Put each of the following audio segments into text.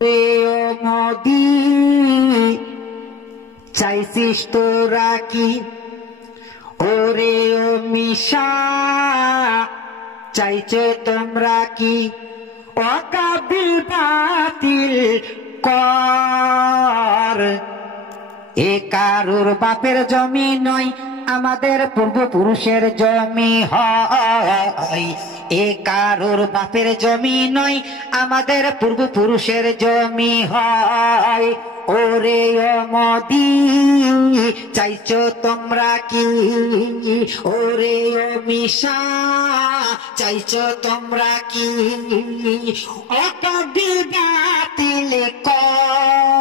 মোদি চাইছিস তোরা কি? ওরে ও মিশা চাইছো তোমরা কি? অকাবিল বাতিল কর। এ কারুর বাপের জমি নয়, আমাদের পূর্বপুরুষের জমি হয়। এ কারুর বাপের জমি নয়, আমাদের পূর্বপুরুষের জমি হয়। ওরে ও মোদি চাইছো তোমরা কি? ওরে ও মিশা চাইছো তোমরা কি? অকাবিল বাতিল কর।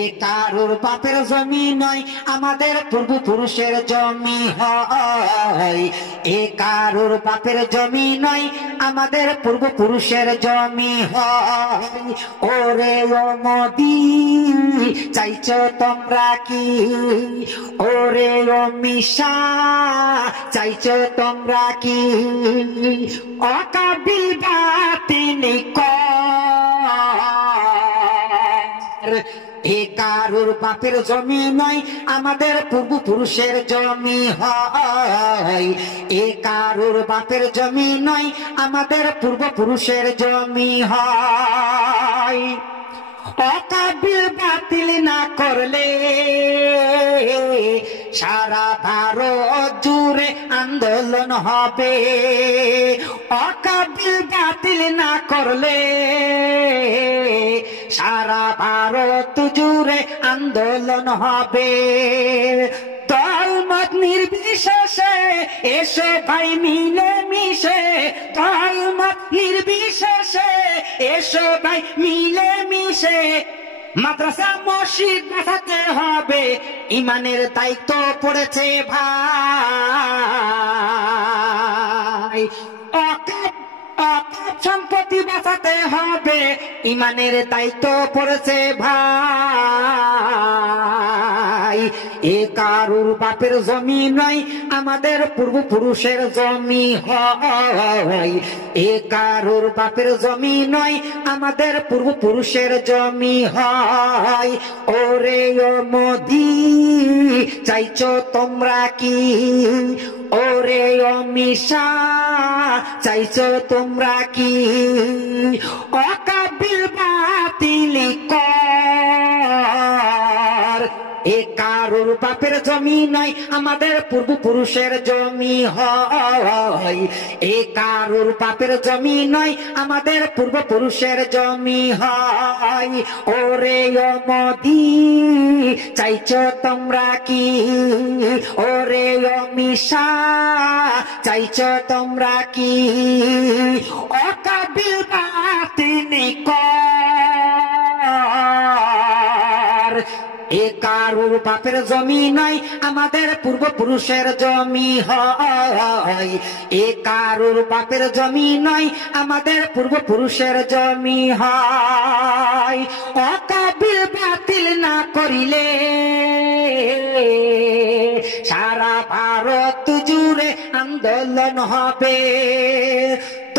এ কারুর বাপের জমি নয়, আমাদের পূর্বপুরুষের জমি হয়। এ কারুর বাপের জমি নয়, আমাদের পূর্বপুরুষের জমি হয়। ওরে ও মোদি চাইছো তোমরা কি? ওরে ও মিশা চাইছো তোমরা কি? অকাবিল বাতিল কর। এ কারুর বাপের জমি নয়, আমাদের পূর্বপুরুষের জমি হয়। এ কারুর বাপের জমি নয়, আমাদের পূর্বপুরুষের জমি হয়। অকাবিল বাতিল না করলে সারা ভারত জুড়ে আন্দোলন হবে। অকাবিল বাতিল না করলে সারা ভারত জুড়ে আন্দোলন হবে। দলমত নির্বিশেষে এসো ভাই মিলে মিশে, দলমত নির্বিশেষে এসো ভাই মিলে মিশে। মাদ্রাসা মসজিদ বাঁচাতে হবে, ইমানের দায়িত্ব পড়েছে ভাই। অকাপ সম্পত্তি বাঁচাতে হবে, ইমানের দায়িত্ব পড়েছে ভাই। এ কারুর বাপের জমি নয়, আমাদের পূর্বপুরুষের জমি হয়। এ কারুর বাপের জমি নয়, আমাদের পূর্বপুরুষের জমি হয়। ওরে ও মোদি চাইছো তোমরা কি? ওরে ও মিশা চাইছো তোমরা কি? অকাবিল বাতিল কর। এ কারুর বাপের জমি নয়, আমাদের পূর্বপুরুষের জমি হয়। এ কারুর বাপের জমি নয়, আমাদের পূর্বপুরুষের জমি হয়। ওরে ও মোদি চাইছো তোমরা কি? ওরে ও মিশা চাইছো তোমরা কি? অকাবিল বাতিল কর। এ কারুর বাপের জমি নয়, আমাদের পূর্বপুরুষের জমি হয়। এ কারুর বাপের জমি নয়, আমাদের পূর্বপুরুষের জমি হয়। অকাবিল বাতিল না করিলে সারা ভারত জুড়ে আন্দোলন হবে।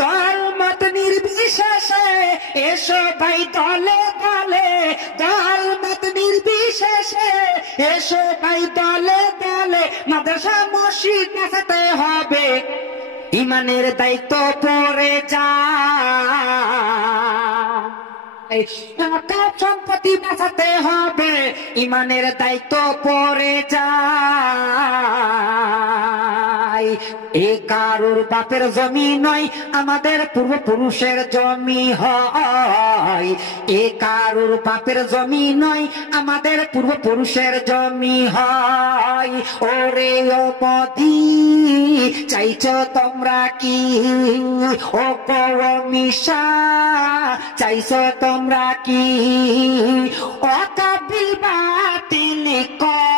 দলমত নির্বিশেষে এসো ভাই দলে দলে, দলমত নির্বিশেষে এসো ভাই দলে দলে। মাদ্রাসা মসজিদ বাঁচাতে হবে, ইমানের দায়িত্ব পড়ে যায়। সম্পত্তি বাঁচাতে হবে, ইমানের দায়িত্ব পড়ে যায়। এ কারুর বাপের জমি নয়, আমাদের পূর্বপুরুষের জমি হয়। এ কারুর বাপের জমি নয়, আমাদের পূর্বপুরুষের জমি হয়। ওরে ও মোদি চাইছো তোমরা কি? ও মিশা চাইছো তোমরা কি? অকাবিল বাতিল কর।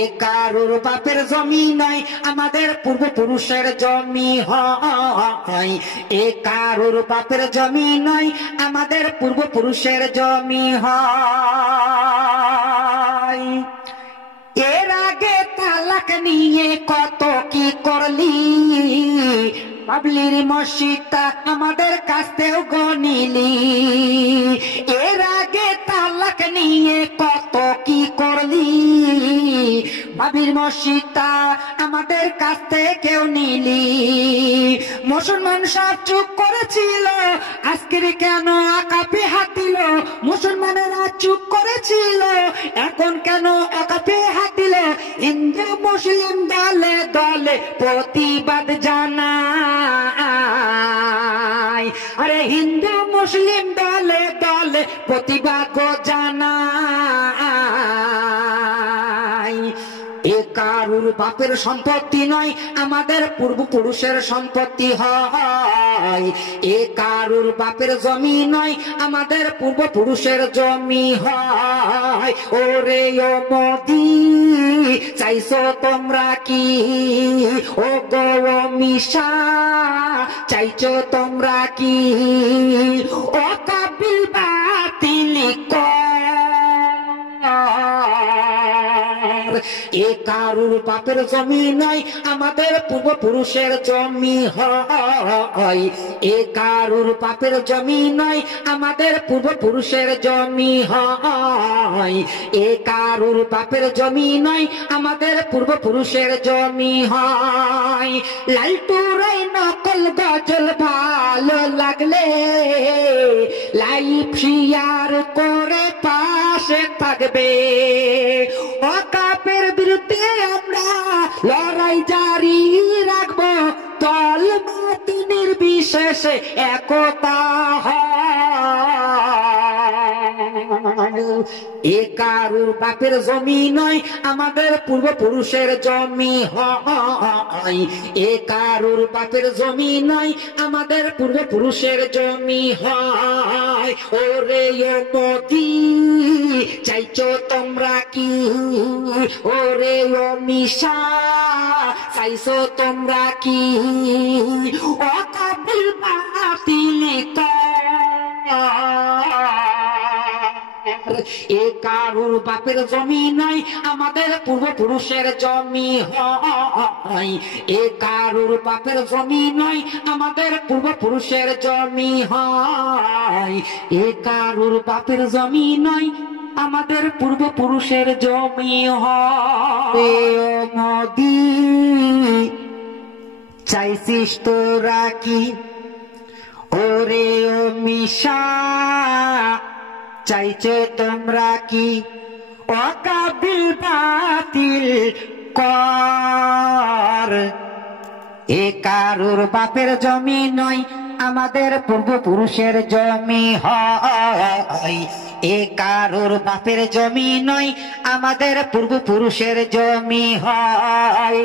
এ কারুর বাপের জমি নয়, আমাদের পূর্বপুরুষের জমি হয়। এ কারুর বাপের জমি নয়, আমাদের পূর্বপুরুষের জমি হয়। এর আগে তালাক নিয়ে কত কি করলি, বাবলির মসজিদটা আমাদের কাছ থেকেও গনিলি, এর আগে তালাক নিয়ে কত কি করলি, বাবির মসজিদটা আমাদের কাছ থেকেও নিলি। মুসলমান সব চুপ করেছিল, আজকের কেন আকাপে হাত দিল? মুসলমানেরা চুপ করেছিল, এখন কেন আকাপে হাত দিল? হিন্দু মুসলিম দলে দলে প্রতিবাদ জানায়, আরে হিন্দু মুসলিম দলে দলে প্রতিবাদ জানায়। এ কারুর বাপের সম্পত্তি নয়, আমাদের পূর্বপুরুষের সম্পত্তি হয়। এ কারুর বাপের জমি নয়, আমাদের পূর্বপুরুষের জমি হয়। ওরে ও মোদি চাইছো তোমরা কি, ও গো মিশা চাইছো তোমরা কি, ও কাবিল বাতিল এ কারুর বাপের জমি নয়, আমাদের পূর্বপুরুষের জমি হয়। এ কারুর বাপের জমি নয়, আমাদের পূর্বপুরুষের জমি হয়। এ কারুর বাপের জমি নয়, আমাদের পূর্বপুরুষের জমি হয়। লালটুরাই নকল গজল ভালো লাগলে লাইভ শেয়ার করে পাশে থাকবে। ওয়াকাফের বিরুদ্ধে আমরা লড়াই জারি রাখবো, দল মত নির্বিশেষে একতা এ কারুর বাপের জমি নয়, আমাদের পূর্বপুরুষের জমি হয়। এ কারুর বাপের জমি নয়, আমাদের পূর্বপুরুষের জমি হয়। ওরে ও মোদি চাইছো তোমরা কি, ওরে ও মিশা চাইছো তোমরা কি, ও কাবিল বাতিল এ কারুর বাপের জমি নয়, আমাদের পূর্বপুরুষের জমি হয়। এ কারুর বাপের জমি নয়, আমাদের পূর্বপুরুষের জমি হয়। এ কারুর বাপের জমি নয়, আমাদের পূর্বপুরুষের জমি হয়। মোদি চাইছিস তোরা কি, ওরে ও মিশা চাইছো তোমরা কি, ও কাবিল বাতিল কর। এ কারুর বাপের জমি নয়, আমাদের পূর্বপুরুষের জমি হয়। এ কারুর বাপের জমি নয়, আমাদের পূর্বপুরুষের জমি হয়।